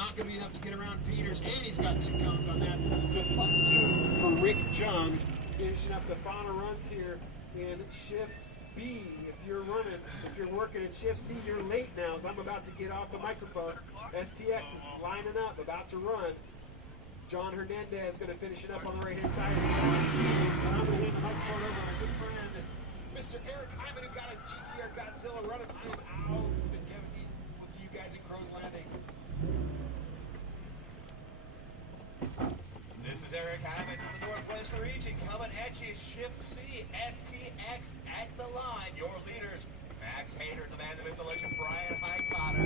not going to be enough to get around Peters, and he's got 2 cones on that. So +2 for Rick Jung. Finishing up the final runs here in shift B. If you're working in shift C, you're late now, as I'm about to get off the microphone. STX is lining up, about to run. John Hernandez going to finish it up on the right-hand side. And I'm going to hand the microphone over to my good friend, Mr. Eric Hyman, who got a GTR Godzilla running. I am out. It's been Kevin Eats. We'll see you guys in Crow's Landing. This is Eric Hyman from the Northwest region coming at you. Shift C, STX at the line. Your leaders, Max Hader, the man, the myth, the legend, Brian Highcotter.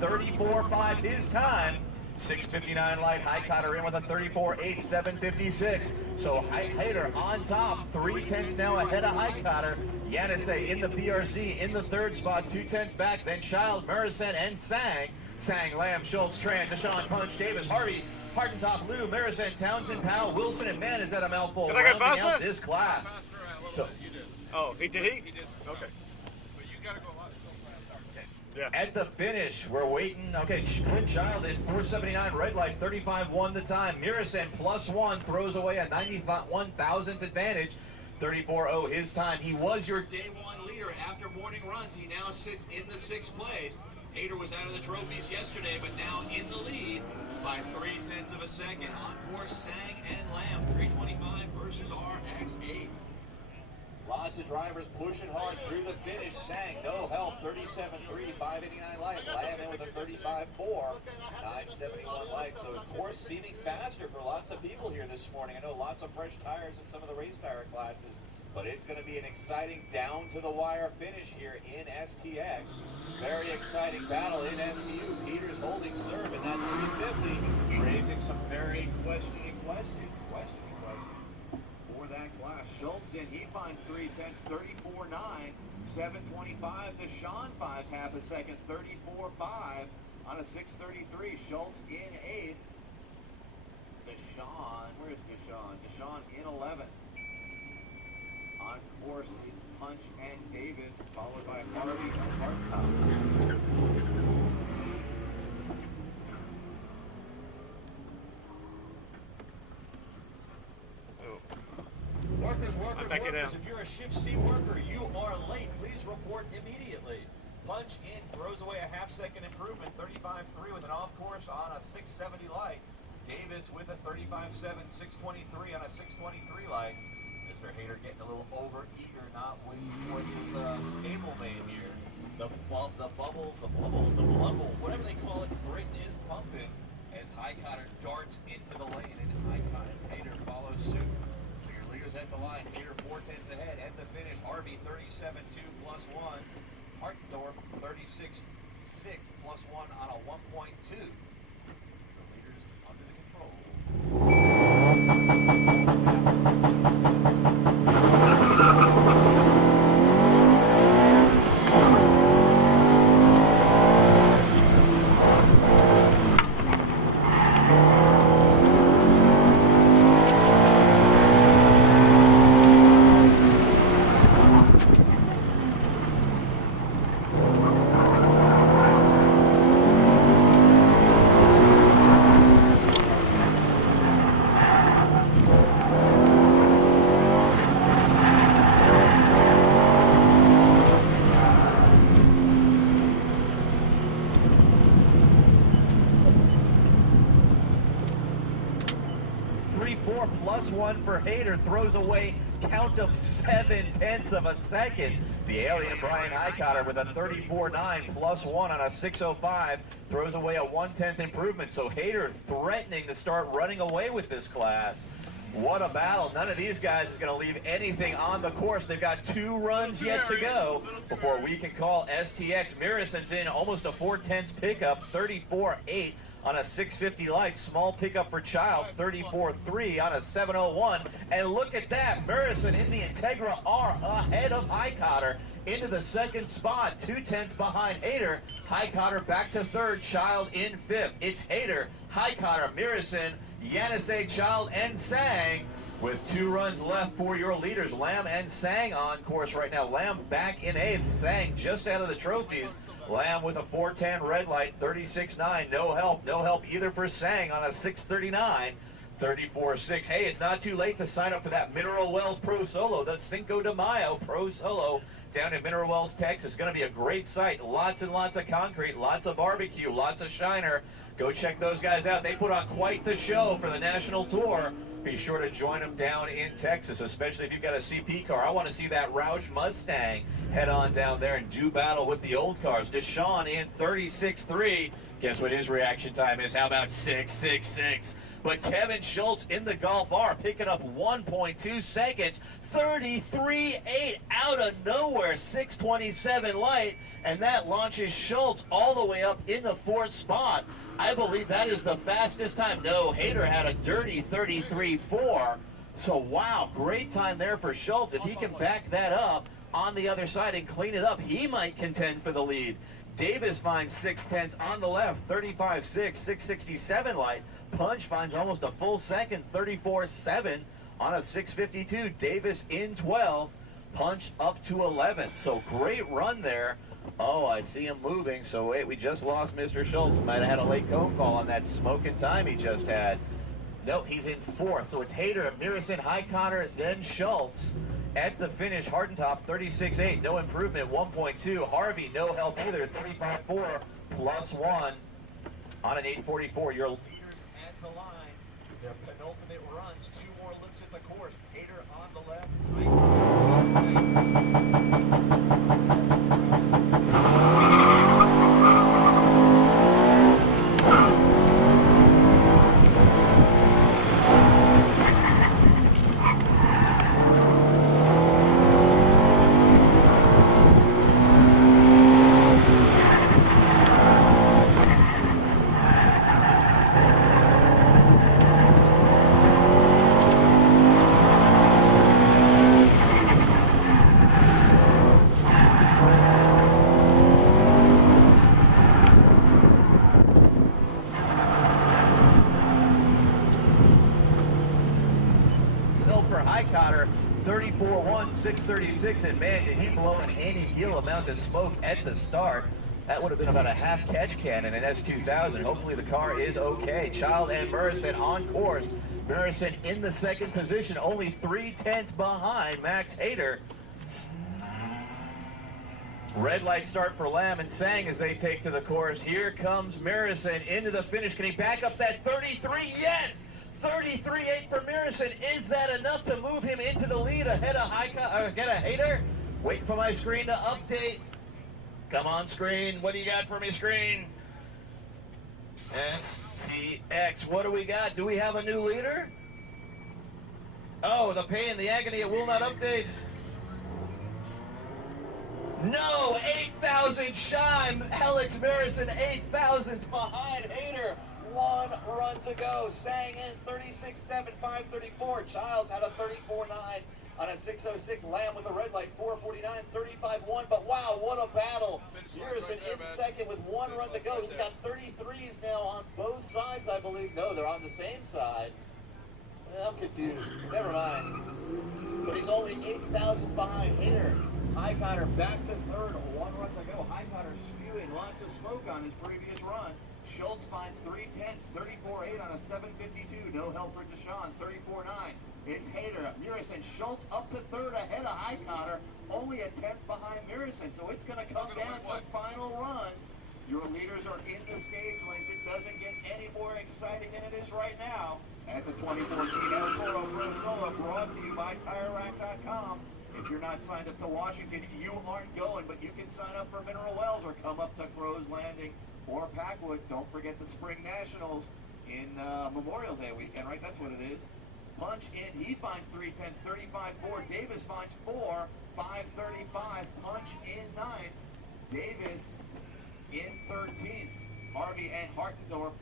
34.5 his time. 6:59 light. Highcotter in with a 34.8756. So Hader on top. 3/10 now ahead of Highcotter. Yannisei in the BRZ in the 3rd spot. 2/10 back. Then Child, Marison, and Sang. Sang, Lamb, Schultz, Tran, Deshaun, Punch, Davis, Harvey, Hartentop, Lou, Marison, Townsend, Powell, Wilson, and man, is that a mouthful. Did I go rounding out faster? this class. So, you did. Oh, did he? He did. Okay. But you gotta go a lot so fast. Yeah. at the finish, we're waiting. Okay, Clint Child in 4:79 red light, 35.1 the time. Marison +1 throws away a 91 thousandths advantage. 34.0 his time. He was your day one leader after morning runs. He now sits in the 6th place. Hader was out of the trophies yesterday, but now in the lead by 0.3 of a second. On course, Sang and Lamb, 325 versus RX8. Lots of drivers pushing hard through the finish. Sang, no help, 37.3, 5.89 light. Lamb in with a 35.4, 9.71 light. So, of course, seeming faster for lots of people here this morning. I know lots of fresh tires in some of the race tire classes, but it's going to be an exciting down-to-the-wire finish here in STX. Very exciting battle in STU. Peters holding serve in that 350, raising some very questioning questions for that class. Schultz in, he finds 3/10, 34.9, 7.25. Deshaun finds half a second, 34.5 on a 6.33. Schultz in 8th. Deshaun, where's Deshaun? Deshaun in 11th. On course is Punch and Davis, followed by Harvey and Hartop. Workers, if you're a shift C worker, you are late. Please report immediately. Punch in, throws away a half-second improvement, 35.3 with an off-course on a 6.70 light. Davis with a 35.7, 6.23 on a 6.23 light. Mr. Hader getting a little over-eager, not waiting for his stablemate here. The bubbles, whatever they call it, Britain is pumping as Highcotter darts into the lane, and Hader follows suit. So your leaders at the line, Hader 4/10 ahead. At the finish, Harvey 37.2 +1. Hartendorf 36.6 +1 on a 1.2. The leaders under the control. 3.4 +1 for Hader, throws away count of 7/10 of a second. The alien Brian Highcotter with a 34.9 plus 1 on a 6.05 throws away a 1/10 improvement. So Hayter threatening to start running away with this class. What a battle. None of these guys is going to leave anything on the course. They've got 2 runs yet to go before we can call STX. Mirrison's in almost a 4/10 pickup, 34.8 on a 650 light. Small pickup for Child, 34.3 on a 701. And look at that, Mirrison in the Integra R ahead of Highcotter into the second spot, 2/10 behind Hayter. Highcotter back to third, Child in fifth. It's Hayter, Highcotter, Mirrison, Yannisei, Child, and Sang with 2 runs left for your leaders. Lamb and Sang on course right now. Lamb back in 8th, Sang just out of the trophies. Lamb with a 410 red light, 36.9. No help either for Sang on a 639, 34.6. Hey, it's not too late to sign up for that Mineral Wells Pro Solo, the Cinco de Mayo Pro Solo down in Mineral Wells, Texas. It's going to be a great site. Lots and lots of concrete, lots of barbecue, lots of shiner. Go check those guys out. They put on quite the show for the national tour. Be sure to join them down in Texas, especially if you've got a CP car. I want to see that Roush Mustang head on down there and do battle with the old cars. Deshaun in 36.3. Guess what his reaction time is? How about 6.66? But Kevin Schultz in the Golf R picking up 1.2 seconds, 33.8 out of nowhere, 6.27 light, and that launches Schultz all the way up in the 4th spot. I believe that is the fastest time. No, Hayter had a dirty 33.4. So, wow, great time there for Schultz. If he can back that up on the other side and clean it up, he might contend for the lead. Davis finds 6/10 on the left, 35.6, 6.67 light. Punch finds almost a full second, 34.7 on a 6.52. Davis in 12th, Punch up to 11th. So great run there. Oh, I see him moving. So wait, we just lost Mr. Schultz. Might have had a late cone call on that smoking time he just had. Nope, he's in 4th. So it's Hayter, Mirrison, Highcotter, then Schultz. At the finish, Hardentop, 36.8, no improvement, 1.2. Harvey, no help either, 3.4 plus 1 on an 8.44. Your leaders at the line, their penultimate runs, 2 more looks at the course. Hayter on the left. Highcotter, 34.1, 6.36, and man, did he blow an anti-heel amount of smoke at the start. That would have been about a half catch cannon in S2000. Hopefully the car is okay. Child and Mirrison on course. Mirrison in the 2nd position, only 3/10 behind Max Hayter. Red light start for Lamb and Sang as they take to the course. Here comes Mirrison into the finish. Can he back up that 33? Yes! 33.8 for Mirrison. Is that enough to move him into the lead ahead of Hayter? Wait for my screen to update. Come on, screen. What do you got for me, screen? STX. What do we got? Do we have a new leader? Oh, the pain, the agony, it will not update. No, 8,000 shy. Alex Mirrison, 8,000 behind Hayter. 1 run to go. Sang in 36.7, 5.34. Childs had a 34.9 on a 6.06. Lamb with a red light, 4.49, 35.1. But wow, what a battle. Mirrison in 2nd with 1 run to go. He's got 33s now on both sides, I believe. No, they're on the same side. I'm confused. Never mind. But he's only 8,000 behind Hayter. Highcotter back to 3rd. 1 run to go. Highcotter spewing lots of smoke on his previous run. Schultz finds 3/10, 34.8 on a 7.52. No help for Deshaun, 34.9. It's Hayter, Mirrison, Schultz up to 3rd ahead of Highcotter, only a 10th behind Mirrison. So it's going to come down to final run. Your leaders are in the stage lanes. It doesn't get any more exciting than it is right now at the 2014 Toro Pro Solo, brought to you by TireRack.com. If you're not signed up to Washington, you aren't going, but you can sign up for Mineral Wells or come up to Crow's Landing or Packwood. Don't forget the Spring Nationals in Memorial Day weekend, right? That's what it is. Punch in, he finds 3/10, 35-4. Davis finds 4, 5:35. Punch in 9th. Davis in 13th. Harvey and Hartendorf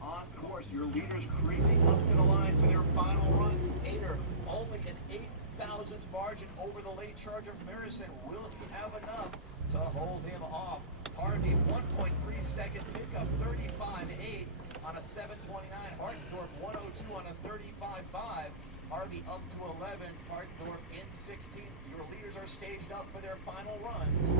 on course. Your leaders creeping up to the line for their final runs. Hayter only an 8/1000 margin over the late charger Mirison. Will he have enough to hold him off? Harvey 1.3 second pickup, 35.8 on a 7:29. Hartendorf 1:02 on a 35.5. Harvey up to 11. Hartendorf in 16th. Your leaders are staged up for their final runs.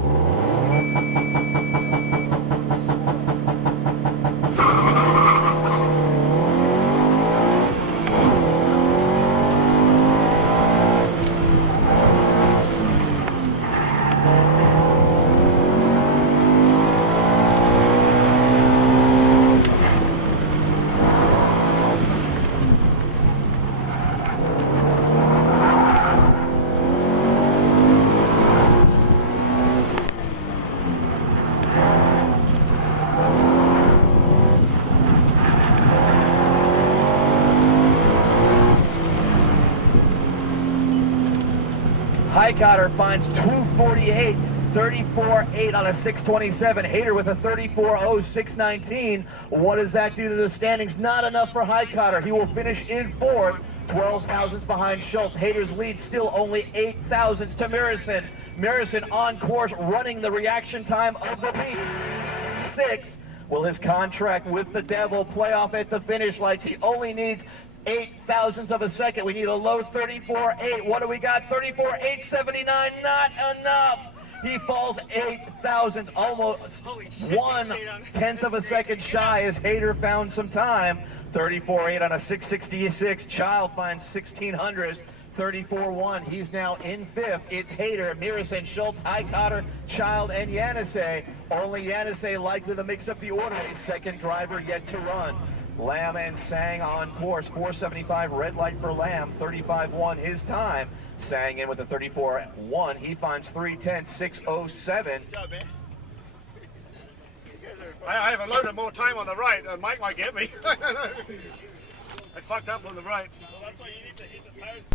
Highcutter finds 248, 34.8 on a 6:27. Hayter with a 34.0, 6:19. What does that do to the standings? Not enough for Highcutter. He will finish in 4th, 12,000 behind Schultz. Hayter's lead still only 8,000 to Mirison. Mirison on course, running the reaction time of the week. 6. Will his contract with the Devil play off at the finish lights? He only needs 8,000ths of a second. We need a low 34.8. What do we got? 34.879. Not enough. He falls 8,000ths, almost 1/10 of a second shy as Hayter found some time. 34.8 on a 6:66. Child finds 1,600ths. 34.1. He's now in 5th. It's Hayter, Mirison, Schultz, Highcutter, Child, and Yannisey. Only Yannisey likely to mix up the order. A second driver yet to run. Lamb and Sang on course. 475 red light for Lamb. 35.1 his time. Sang in with a 34.1. He finds 3:10, 6:07. Good job, man. I have a load of more time on the right. Mike might get me. I fucked up on the right. Well, that's why you need to hit the tires.